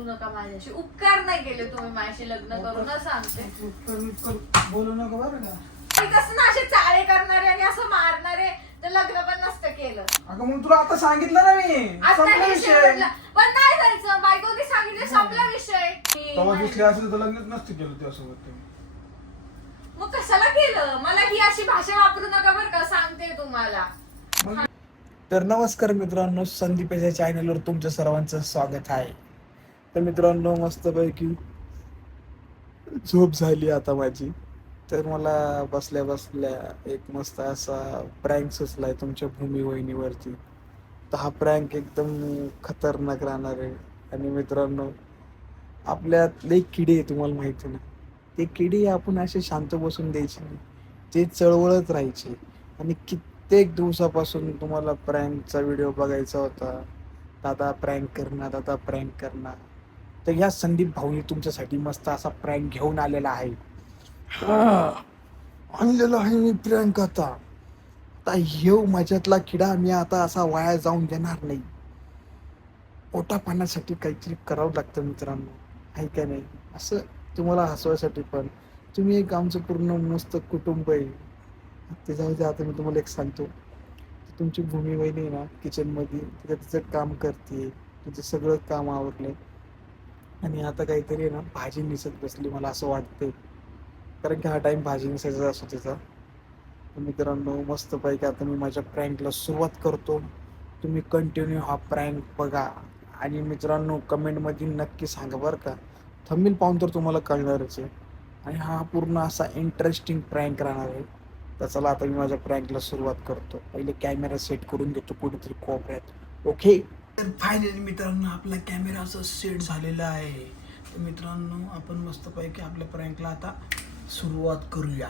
करू नका माझ्याशी. उपकार नाही केले तुम्ही माझ्याशी लग्न करून ना सांगते. बोलू नका बरं का. कसं ना असे चाळे करणारे आणि असं मारणारे तर लग्न पण नसतं केलं. अगं मग तुला आता सांगितलं ना मी. आता संपला हे विषय. शेवटला. पण नाही जायचं. बायकोनी सांगितलं संपला विषय. तेव्हा दिसले असेल तर लग्नच नसतं केलं त्यासोबत तुम्ही. मग कशाला केलं? मला ही अशी भाषा वापरू नका बरं का, सांगते तुम्हाला. तर नमस्कार मित्रांनो, संदीप या चॅनलवर तुमच्या सर्वांचं स्वागत आहे. तर मित्रांनो, मस्तपैकी झोप झाली आता माझी. तर मला बसल्या बसल्या एक मस्त असा प्रँक सुचलाय तुमच्या भूमी वहिनीवरती. तर हा प्रँक एकदम खतरनाक राहणार आहे. आणि मित्रांनो, आपल्यातले किडे तुम्हाला माहिती ना, ते किडे आपण असे शांत बसून द्यायचे नाही, ते चळवळत राहायचे. आणि कित्येक दिवसापासून तुम्हाला प्रँकचा व्हिडिओ बघायचा होता, दादा प्रँक करणार, दादा प्रँक करणार. तर या संदीप भाऊनी तुमच्यासाठी मस्त असा प्रँक घेऊन आलेला आहे. आणलेला आहे मी प्रँक. आता ह्यो माझ्यातला किडा मी आता असा वाया जाऊन देणार नाही. पोटा पाण्यासाठी काहीतरी करावं लागतं मित्रांनो, आहे का नाही? असं तुम्हाला हसवायसाठी पण. तुम्ही एक आमचं पूर्ण मस्त कुटुंब आहे. ते जाऊ दे. आता मी तुम्हाला एक सांगतो, तुमची भूमी वहिनी आहे ना, किचनमध्ये तिचं काम करते, तिचं सगळं काम आवरलंय आणि आता काहीतरी आहे ना भाजी निसत बसली, मला असं वाटतंय. कारण की हा टाइम भाजी निसायचा असतो तिचा. मित्रांनो, मस्तपैकी आता मी माझ्या प्रँकला सुरुवात करतो. तुम्ही कंटिन्यू हा प्रँक बघा. आणि मित्रांनो, कमेंटमध्ये नक्की सांगा बरं का. थंबनेल पाहून तर तुम्हाला कळणारच आहे. आणि हा पूर्ण असा इंटरेस्टिंग प्रँक राहणार आहे. तर चला आता मी माझ्या प्रँकला सुरुवात करतो. पहिले कॅमेरा सेट करून घेतो कुठेतरी कोपऱ्यात. ओके. तर फायनली मित्रांनो, आपला कॅमेरा असं सेट झालेला आहे. तर मित्रांनो, आपण मस्तपैकी आपल्या प्रँकला आता सुरुवात करूया.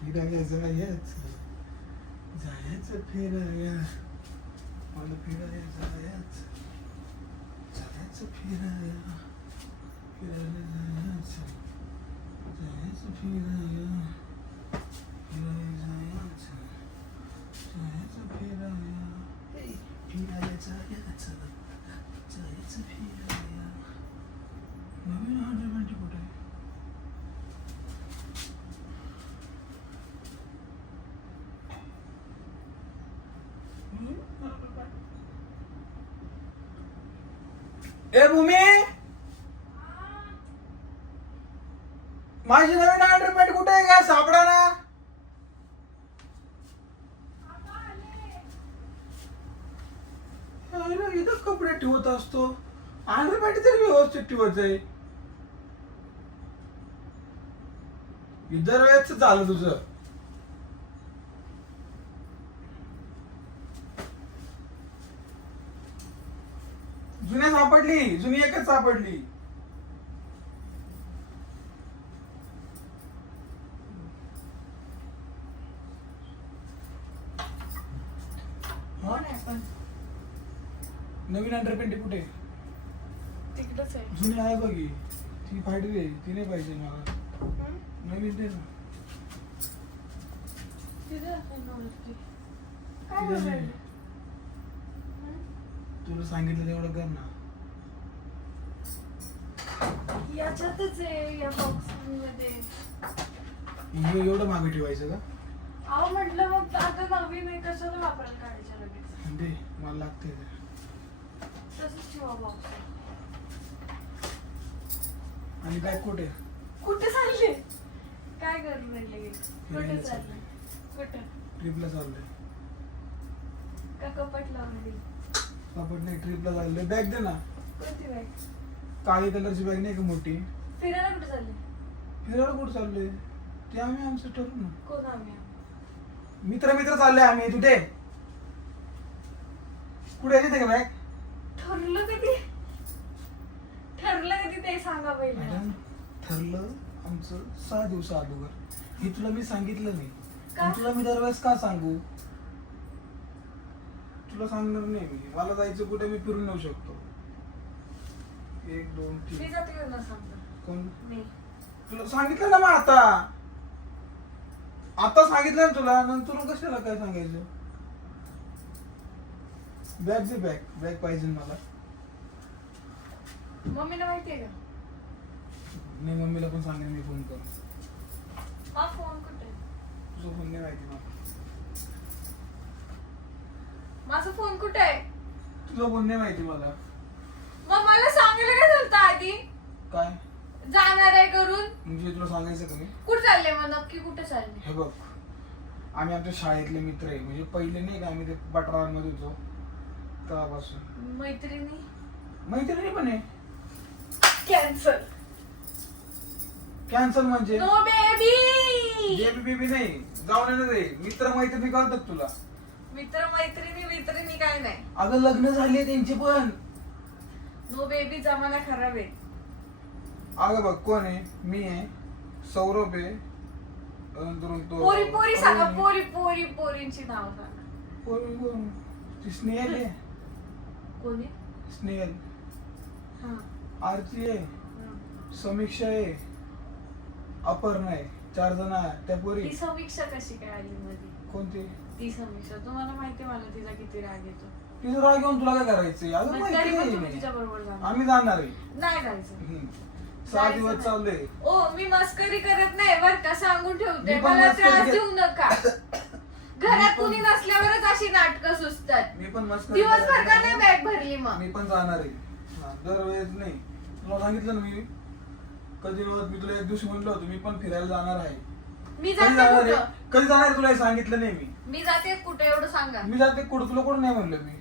फिरायला जायचं फिरायला, मला फिरायला जायचं फिरायला, फिरायला जायचं फिरायला, फिरायला जायचं फिरायला. नवीन हंड्रेड कुठे आहे? ए भूमी, माझी नवीन अंडरपॅन्ट कुठे आहे का? सापडा ना. इथं कपडे ठेवत असतो, अंडरपॅन्ट तरी व्यवस्थित ठेवत आहे. इतर वेळेच झालं तुझं. जुन्या सापडली, जुनी एकच सापडली. नवीन अंडरपॅन्ट कुठे? तिकडच आहे. जुनी आहे बघी, ती फाटली आहे, ती नाही पाहिजे मला. नवीन दे ना. तुला सांगितलं तेवढं कर ना. याच्यातच आहे, या बॉक्स मध्ये. एवढं मागे ठेवायचं का? अहो म्हटलं मग आता नवीन आहे, कशाला वापरायला काढायच्या लगेच. दे, मला लागते. तसंच ठेवा बॉक्स. आणि बॅग कुठे? कुठे चालले? काय करून राहिले? कुठे चालले? कुठं? ट्रिपला चाललोय. का कपाट लावली? कपाट नाही, ट्रिपला चाललोय. बॅग दे ना. कोणती बॅग? काळी कलरची बॅग नाही का मोठी? फिरायला कुठे चालले? फिरायला कुठे चाललोय? ते आम्ही आमचं ठरवू ना. कोण आम्ही? मित्र चालले आम्ही. तू दे. कुठे येते का बॅग? ठरलं कधी? ठरलं कधी ते सांगा पहिले. मॅडम, ठरलं आमचं 6 दिवस अगोदर. हे तुला मी सांगितलं नाही. का? तुला मी दरवेळेस का सांगू? तुला सांगणार नाही मी. मला जायचं कुठे मी फिरून येऊ शकतो. 1 2 मी 3. जाते का न सांगता? कोण? मी. तुला सांगितलं ना मग आता सांगितलं ना तुला. नंतर कशाला काय सांगायचं. बॅग दे. बॅग पाहिजे मला. मम्मीला माहितीये का? मी मम्मीला पण सांगेन मी फोन कर. हा फोन कुठे आहे? तुझा फोन नाही माहिती मला. माझा फोन कुठे आहे? तुझा फोन नाही माहिती मला. मग मला सांगायला काय झालं आधी? काय जाणार आहे करून. म्हणजे तुला सांगायचं का मी? कुठे चालले मग नक्की कुठे चालले? हे बघ, आम्ही आमच्या शाळेतले मित्र आहे. म्हणजे पहिले नाही का आम्ही ते बटरामध्ये होतो तेव्हापासून मैत्रिणी पण आहे. कॅन्सल. कॅन्सल म्हणजे नो बेबी. बेबी नाही. जाऊन येणार रे. मित्र मैत्रिणी कळतात तुला? मित्र मैत्रिणी काय नाही. अगं लग्न झाले त्यांचे पण. नो बेबी जमाना खराब आहे. अगं बघ कोण आहे? मी आहे, सौरभ आहे, पोरी सांगा. पोरींची नाव सांगा. कोण? ती स्नेहल आहे. कोणी? स्नेहल. हा. आरती आहे, समीक्षा आहे, अपर्णा आहे. 4 जण आहे. त्या पोरी. ती समीक्षा कशी काय आली मध्ये? कोणती? ती समीक्षा. तुम्हाला माहिती मला तिचा किती राग येतो. तिचं राग येऊन तुला काय करायचंय? अजून मग माहिती तरी पण तुम्ही नाही. तिच्या बरोबर जाणार? आम्ही जाणार आहे. नाही जायचं. 6 दिवस चालले. ओ मी मस्करी करत नाही बर का, सांगून ठेवते. मी पण मला मस्करी त्रास करत- देऊ नका. घरात कुणी नसल्यावरच अशी नाटकं सुचतात. मी पण मस्त दिवसभर का नाही बॅग भरली मग? मी पण जाणार आहे. दरवेळेस नाही. तुला सांगितलं ना मी कधी नव्हत. मी तुला एक दिवशी म्हणलं होतं मी पण फिरायला जाणार आहे. मी कधी जाते जाणार आहे? कुठं? कधी जाणार आहे तुला हे सांगितलं नाही मी. मी जाते कुठे एवढं सांगा. मी जाते कुठं? तुला कोण नाही म्हणलं मी.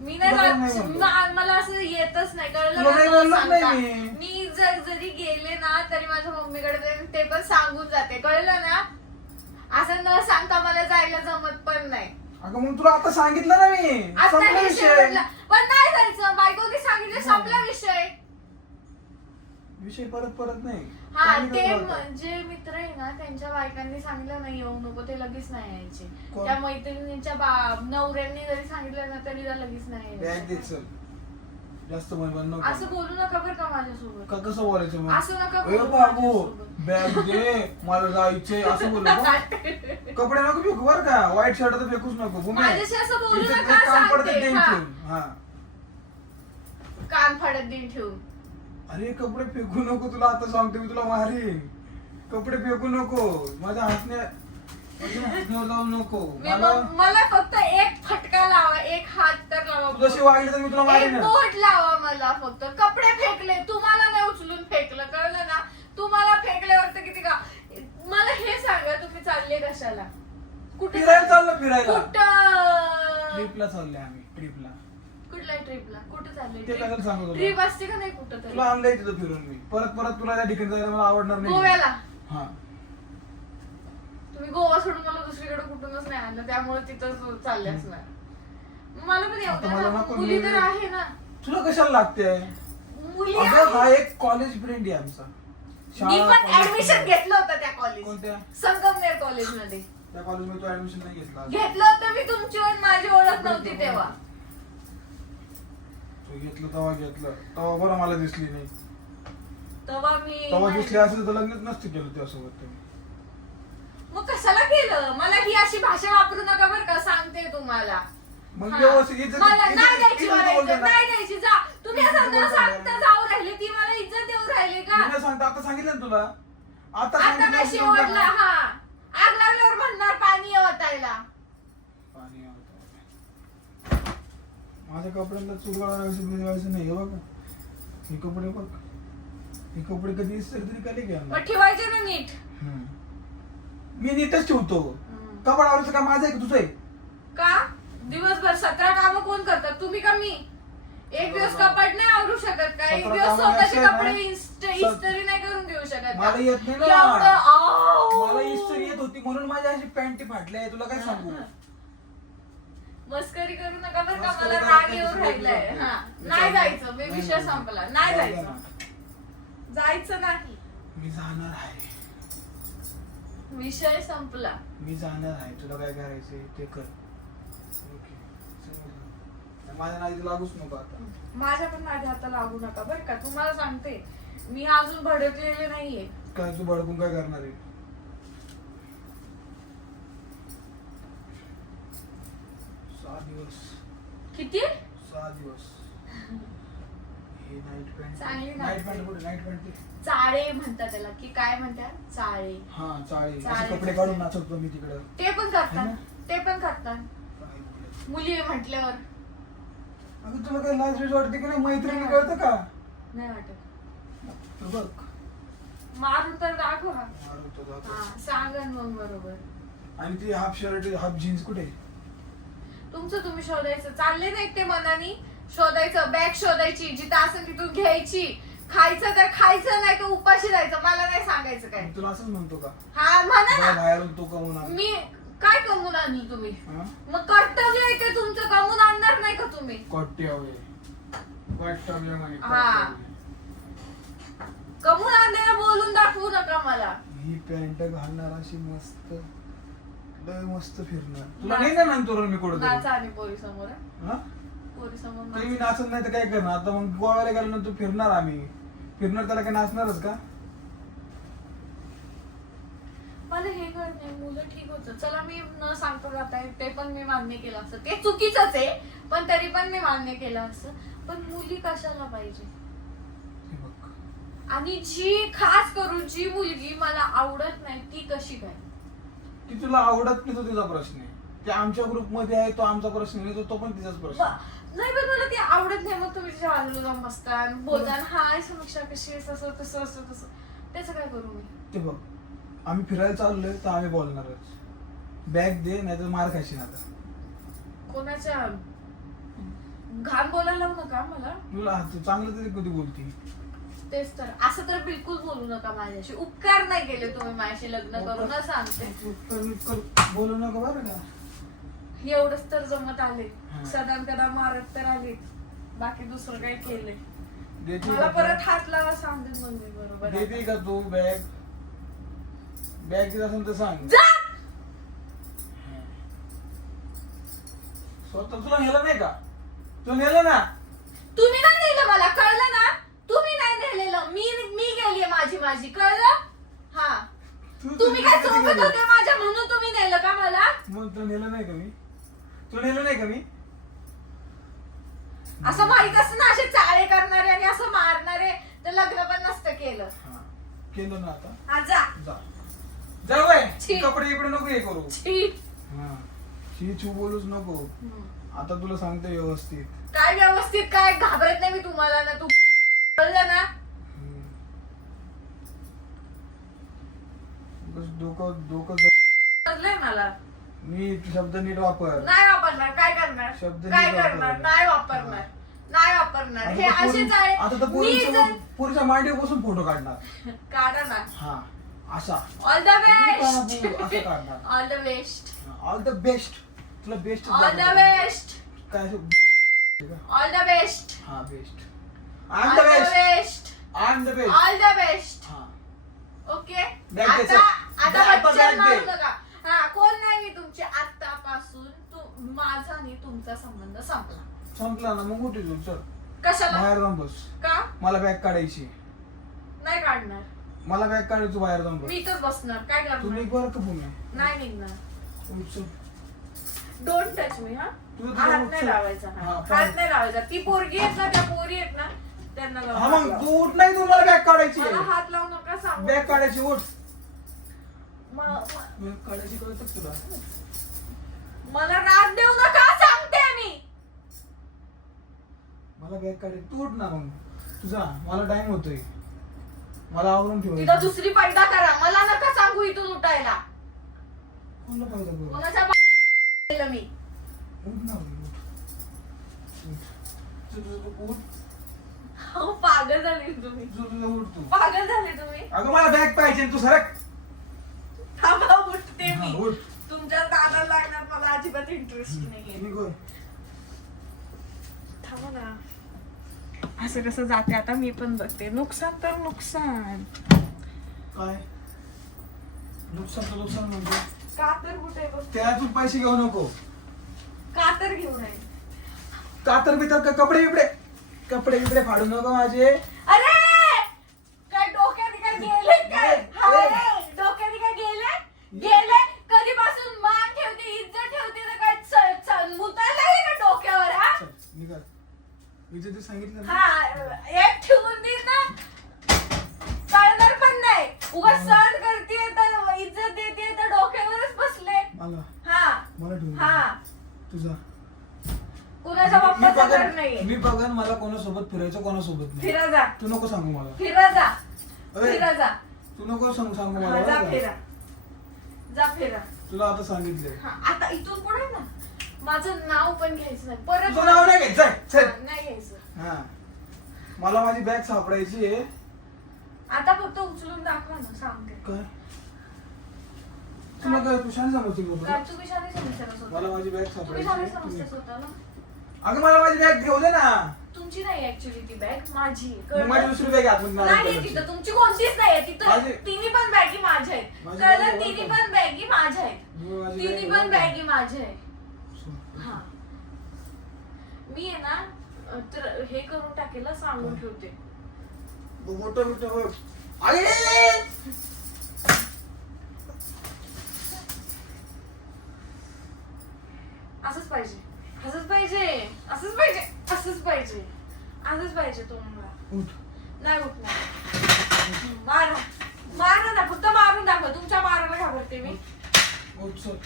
मी नाही तुला नाही जात. म्हणलं. मला असं येतच नाही. कळलं तुला का? नाही न म्हणलंच सांगता. नाही मी. मी जरी गेले ना तरी माझ्या मम्मीकडे जाईन, ते पण सांगून जाते. कळलं ना? असं न सांगता मला जायला जमत पण नाही. अगं मग तुला आता सांगितलं ना मी. आता संपला हे विषय. शेवटला. पण नाही जायचं. बायकोने सांगितलं संपला विषय. विषय परत नाही. हा सांगितलं ते तुला आता. म्हणजे मित्र आहे ना, त्यांच्या बायकांनी सांगितलं नाही येऊ नको, ते लगेच नाही यायचे. कोण? त्या मैत्रिणींच्या नवऱ्यांनी जरी सांगितलं ना तरी त्या लगेच नाही बॅग दे यायचे. चल. जास्त म्हणून नको. असं बोलू नका बरं का माझ्यासोबत. का कसं बोलायचं मग? असं नका ए बोलू बाबू माझ्यासोबत. बॅग दे मला जायचंय असं बोललो का? कपडे नको फेकू बर का. व्हाईट शर्ट तर फेकूच नको. भूमी, माझ्याशी असं बोलू इथे नका काम पडतं सांगते. देईन हा. ठेवून. हा. कान फाडत देईन ठेवून. अरे कपडे फेकू नको. तुला आता सांगतो मी तुला मारीन. कपडे फेकू नको. माझ्या हसण्यावर जाऊ नको. मला फक्त एक फटका लावा, एक हात तर लावा. तू जशी वागली तर मी तुला एक मारीन. बोट लावा मला फक्त. कपडे फेकले तुम्हाला नाही उचलून फेकलं. कळलं ना? तुम्हाला फेकल्यावर तर किती का. मला हे सांगा तुम्ही चालले कशाला? कुठे फिरायला चाललो. फिरायला कुठं? ट्रिपला चालले आम्ही. ट्रिपला. कुठल्या ट्रिपला? कुठे ते काय चालले? सांगू तुला? ट्रिप असते का नाही कुठं तरी? तुला आणलंय तिथं फिरून मी. परत तुला त्या ठिकाणी जायला मला आवडणार नाही. गोव्याला. हा. तुम्ही गोवा सोडून मला दुसरीकडे कुठूनच नाही आणलं, त्यामुळे तिथं चालले असणार. मला पण येऊ आता द्या मला ना. नको मुली मी- तर आहे ना. तुला कशाला लागते? मुली अगं आहे. हा एक कॉलेज फ्रेंड आहे आमचा. मी शाळा पण college ऍडमिशन friend. घेतलं होतं त्या कॉलेज. कोणत्या? संगमनेर कॉलेजमध्ये त्या कॉलेजमध्ये तू ऍडमिशन नाही घेतला. घेतलं होतं मी. तुमची आणि माझी ओळख नव्हती तेव्हा. तू घेतलं तेव्हा बरं मला दिसली नाही. तेव्हा मी तेव्हा नाही. दिसली असेल तर लग्नच नसते केलं त्यासोबत तुम्ही. मग कशाला केलं? मला ही अशी भाषा वापरू नका बरं का, सांगते तुम्हाला. मग हा. व्यवस्थित इज्जत- मला इज्जत- नाही द्यायची. इज्जत मला बोलते इज्जत ना. नाही द्यायची. जा तुम्ही इज्जत असं न बोलते सांगता ना. जाऊ राहिले. ती मला इज्जत देऊ राहिले का? मी नाही सांगता आता सांगितलं ना तुला. आता आता सांगितलं कशी तुला. ओढला? हा आग लागल्यावर म्हणणार पाणी ओतायला. पाणी आवडतं. माझ्या कपड्यांना चुरगाळायचं भिजवायचं नाही. हे बघा हे कपडे बघ. हे कपडे कधी इस्त्री तरी केले की मग ठेवायचे ना नीट. मी नीटच ठेवतो. कपडा आवडायचं का माझं आहे का तुझं आहे? का दिवसभर 17 कामं कोण करतात? तुम्ही का मी? एक दिवस कपाट नाही आवरू शकत का? एक 17 दिवस कामं स्वतःचे असे ना, कपडे इस्त्री नाही करून देऊ शकत मला का? येत नाही ना. एवढं, आऊ. मला इस्त्री येत होती म्हणून माझी अशी पॅन्टी फाटली. तुला काय सांगू? मस्करी करू नका बरं का. मस्करी मला करत राग नाही, येऊन तसं राहिलाय. बोलत हा नाही. नाही जायचं. मी नाही, विषय नाही. संपला. नाही जाऊ दे जायचं. ना. जायचं नाही. मी जाणार आहे. विषय संपला. मी जाणार आहे. तुला काय करायचंय ते कर. ओके समजलं. माझ्या नादी लागूच नको आता. माझ्या पण माझ्या हाताला लागू नका बरं का. तुम्हाला सांगते मी अजून भडकलेले नाहीये. काय तू भडकून काय करणार आहे? 6 दिवस. किती? 6 दिवस. हे नाईट पॅन्ट. चांगली नाईट पॅन्ट कुठे? नाईट पॅन्ट ते चाळे म्हणतात त्याला की काय म्हणतात चाळे. हा चाळी. चाळी. असे कपडे काढून नाचतो मी तिकडं. ते पण है करतात ना? ते पण करतात काय बोलायचं? मुली म्हटल्यावर. अगं तुला काय लाज बीज वाटते की नाही? मैत्रिणी कळतं का? नाही वाटत. तर बघ मारून तर दाखवा. मारतो जातो. हा सांगा मग बरोबर. आणि ती हाफ शर्ट हाफ जीन्स कुठे? तुमचं तुम्ही शोधायचं. चालले नाही ते मनानी शोधायचं. बॅग शोधायची जिथं असेल तिथून घ्यायची. खायचं तर खायचं नाही तर उपाशी राहायचं. मला नाही सांगायचं काय. तुला असंच म्हणतो का? हा म्हणा बघा ना. बाहेरून तो कमवून आण. मी काय कमवून आणली तुम्ही? हा? मग कर्तव्य आहे ते तुमचं. कमवून आणणार नाही का तुम्ही? कर्तव्य. कर्तव्य म्हणे हा. कर्तव्य. कमवून आणलेलं बोलून दाखवू नका मला. ही पॅन्ट घालणार अशी मस्त लय मस्त फिरणार. तुला नाही ना नंतर मी कुठं नाचा आणि पोरी समोर. हा? पोरी समोर ते मी नाचा. नाचत नाही तर काय करणार? आता मग गोव्याला गेल्यानंतर फिरणार आम्ही. फिरणार त्याला काय नाचणारच का? मला हे कळत नाही. मुलं ठीक होतं. चला मी न सांगता जाताय ते पण मी मान्य केलं असतं. ते चुकीचंच आहे पण तरी पण मी मान्य केलं असतं. पण मुली कशाला पाहिजे? हे बघ. आणि जी खास करून जी मुलगी मला आवडत नाही ती कशी काय? ती तुला आवडत नाही तो तिचा प्रश्न आहे. ते आमच्या ग्रुप मध्ये आहे तो आमचा प्रश्न नाही तो पण तिचाच प्रश्न आहे. नाही पण मला ती आवडत नाही. मग तुम्ही तिच्या बाजूला जाऊन बसता बोलता हाय समीक्षा कशी आहेस असं तसं असं तसं. त्याचं काय करू मी? ते बघ आम्ही फिरायला चाललोय तर आम्ही बोलणारच. बॅग दे नाही तर मार खायची आता. कोणाच्या घाण बोलायला लावू नका मला. तुला तू चांगलं तरी कधी बोलती? तेच तर. असं तर बिलकुल बोलू नका माझ्याशी. उपकार नाही केले तुम्ही माझ्याशी लग्न करून ना सांगते. बोलू नका बरं का. एवढंच तर जमत आले. हा. सदान कदा मारत तर आलीत. बाकी दुसरं काय केलंय? देते मला का परत हात लावा सांगेल मग मी तू? बरोबर. देते का तू बॅग? बॅग देत असेल तर सांग. जा! स्वतः तुला नेलं नाही का? तू नेलं ना? तुम्ही नाही नेलं मला कळलं ना. तुम्ही नाही नेलेलं. मी गेलीये माझी कळलं. हा तुम्ही काय कधी सोबत गेली? होते माझ्या म्हणून तुम्ही नेलं का मला? मग तुला नेलं नाही का मी? तुला नेलं नाही का मी? असं माहित असं ना असे चाळे करणारे आणि असं मारणारे तर लग्न पण नसतं केलं. हा. केलं ना आता. हा जा. जा जा बाय. छी. कपडे इकडे नको हे करू. छी. हा शी छू बोलूच नको. आता तुला सांगतो व्यवस्थित. काय व्यवस्थित काय घाबरत नाही मी तुम्हाला ना. तू कळलं ना. बस डोकं कळलंय मला. नीट शब्द नीट वापर. नाही वापरणार. काय करणार? शब्द काय नीट करणार? वापर. नाही वापरणार. नाही वापरणार. हे आता तर असेच आहे. आता तर मी जर पोरीच्या मांडीवर बसून फोटो काढणार. काढा ना. हा असा ऑल द बेस्ट. असं काढणार. All the best. All the best. तुला बेस्ट ऑल द बेस्ट. काय ऑल द बेस्ट. हा best. All I the am the best. Best. I am the best. All the best. हा okay. Back आता द्यायचं. आता आता बच्चन back मारू दे. नका. हा कोण नाही मी तुमची. आतापासून माझा आणि तुमचा संबंध संपला. संपला ना मग कुठे तू चल कशाला? बाहेर जाऊन बस. का मला बॅग काढायची. नाही काढणार? मला बॅग काढायची बाहेर जाऊन बस. मी तर बसणार. काय तू करणार? निघ बरं का पुणे. नाही निघणार. उचल. Don't touch me. हा तू हात तुला नाही उचल. लावायचा. हा, हात पाय. नाही लावायचा. ती पोरगी आहेत ना त्या पोरी आहेत ना त्यांना हा लावा. मग तू उठ नाही तू मला बॅग काढायची. मला हात लावू नका सांगू. बॅग काढायची उठ. म- बॅग काढायची कळत तुला. मला राग देऊ नका सांगते मी. मला बॅग काढायची तू उठ ना मग तुझा मला टाइम होतोय. मला आवरून तिथं ठेवायचं. दुसरी पैदा करा. मला नका सांगू इथून उठायला. कोणला पाहिजे बरं? कोणाच्या मी उठ ना उठ. उठ. हो, पागल झाले तुम्ही. तुझं उठ तू. पागल झाले तुम्ही. अगं मला बॅग पाहिजे तू सरक. थांबा उठते हा, मी. उठ. तुमच्या दादा लागणार मला अजिबात इंटरेस्ट नाहीये. निघ वर. थांबा ना. असं कसं जाते आता मी पण बघते. नुकसान तर नुकसान. काय नुकसान तर नुकसान म्हणजे का तर कुठे बघ. त्यातून पैसे घेऊ नको. कातर घेऊन आहे. कातर बितर का कपडे बिपडे फाडू नको माझे. अरे काय डोक्यात काय गेले काय? हाय, डोक्यात काय गेले कधीपासून मान ठेवते, इज्जत ठेवते तर काय मुतायला लागले का डोक्यावर? हा चल, निघाल. मी जे सांगितलं ना. हा, एक ठेवून दे ना, कळणार पण नाही. उगाच सण करते तर इज्जत देते तर डोक्यावरच बसले. मला ठेवून हा तुझा कुणाच्या बाप्पाचा घर नाही. मी बघन मला कोणासोबत फिरायचं कोणासोबत नाही. फिरा जा, तू नको सांगू मला. फिरा जा, अरे, फिरा जा. तू नको सांगू हा, मला जा बरं फिरा, का? जा फिरा. तुला आता सांगितलंय. हा, आता इथून पुढे ना माझं नाव पण घ्यायचं नाही परत. तुझं नाव नाही घ्यायचं. चल. हा, नाही घ्यायचं. हा, मला माझी बॅग सापडायची आहे. आता फक्त उचलून दाखवा ना, सांगते. काय तुला काय तू शान समजते काय तुम्ही शाने समजता का मला माझी बॅग तुम्ही शाने सापडायची. समजता स्वतःला? अगं मला माझी बॅग घेऊ दे ना. तुमची नाही ऍक्च्युली ती बॅग, माझी आहे. मी कळलं? माझी दुसरी बॅग आतमध्ये नाहीये कलरची. तिथं, तुमची कोणतीच नाहीये तिथं. माझी- तिन्ही पण बॅगी माझ्या आहेत. माझी कळलं? बॅग तिन्ही वर पण बॅगी माझ्या आहेत. मी माझी तिन्ही बॅग पण वर बॅगी माझ्या आहेत. कर. हा, मी आहे ना तर हे करून टाकेल, सांगून ठेवते. मोठं बघ. आई! असंच पाहिजे, असंच पाहिजे, असंच पाहिजे, असंच पाहिजे, असंच पाहिजे तुम्हाला. उठ. नाही उठणार. मारा, मारा ना, फक्त मारून दाखवा. तुमच्या मारायला घाबरते मी. उठ चल.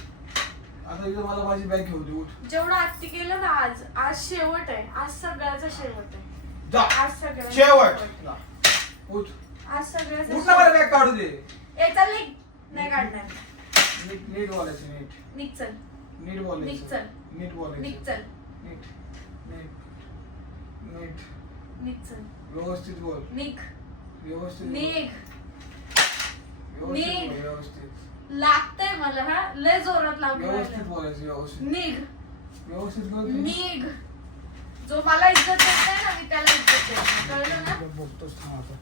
आता इथं मला माझी बॅग घेऊ दे. उठ. जेवढं आत्ती केलं ना आज शेवट आहे. आज सगळ्याचा शेवट आहे. जा. आज सगळ्याचा शेवट. आहे. उठ. आज सगळ्याचा उठ ना मला शेवट. बॅग काढू दे. ए चल निघ. नाही काढणार. नीट नीट बोलायचं. नीट निघ चल, नीट निघ बोलायचं. चल, नीट बोलायचं. निघ चल, नीट नीट नीट निघ चल, व्यवस्थित बोल. निघ, व्यवस्थित बोल. निघ. व्यवस्थित निघ. बोल. व्यवस्थित लागतंय मला. हा, लय जोरात लागू व्यवस्थित राहिलं. बोलायचं. व्यवस्थित निघ, व्यवस्थित बोल. निघ. जो मला इज्जत देत नाही ना, मी त्याला इज्जत देते. कळलं ना? बोलतोच थांब आता.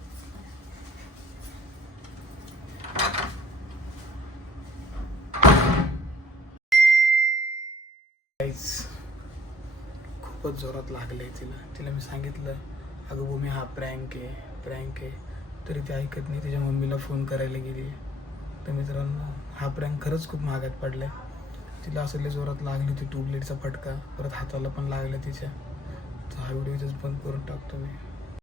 खूपच जोरात लागले तिला मी सांगितलं अगं भूमी हा प्रँक आहे तरी ती ऐकत नाही. तिच्या मम्मीला फोन करायला गेली. तर मित्रांनो हा प्रँक खरंच खूप महागात पडलाय. तिला असं लय जोरात लागली ती ट्यूबलाईटचा फटका, परत हाताला पण लागला तिच्या. तर हा व्हिडिओ इथेच बंद करून टाकतो मी.